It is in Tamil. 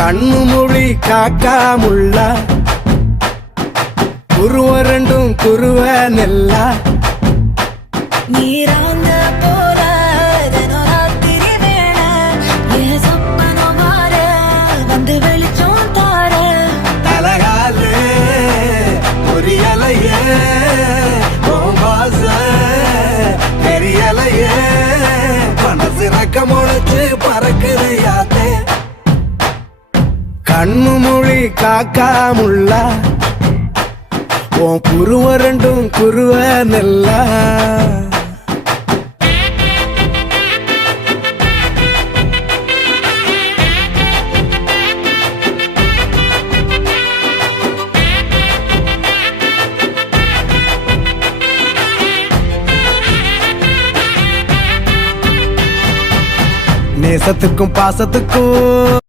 கண்ணு மொழி காக்காமுள்ள குருவ ரெண்டும் குருவ நெல்லா நீராங்க போல தினராத்திரி வேண என் சொப்பனம் மாற வந்து வெளிச்சம் தார தலகாலே பொரியலையே வாச பெரியலையே மனசு ரக்க முளைச்சு பறக்குது யாத்தே கண்ணு மொழி காக்காமுள்ள உன் குருவ ரெண்டும் குருவ நெல்லா நேசத்துக்கும் பாசத்துக்கும்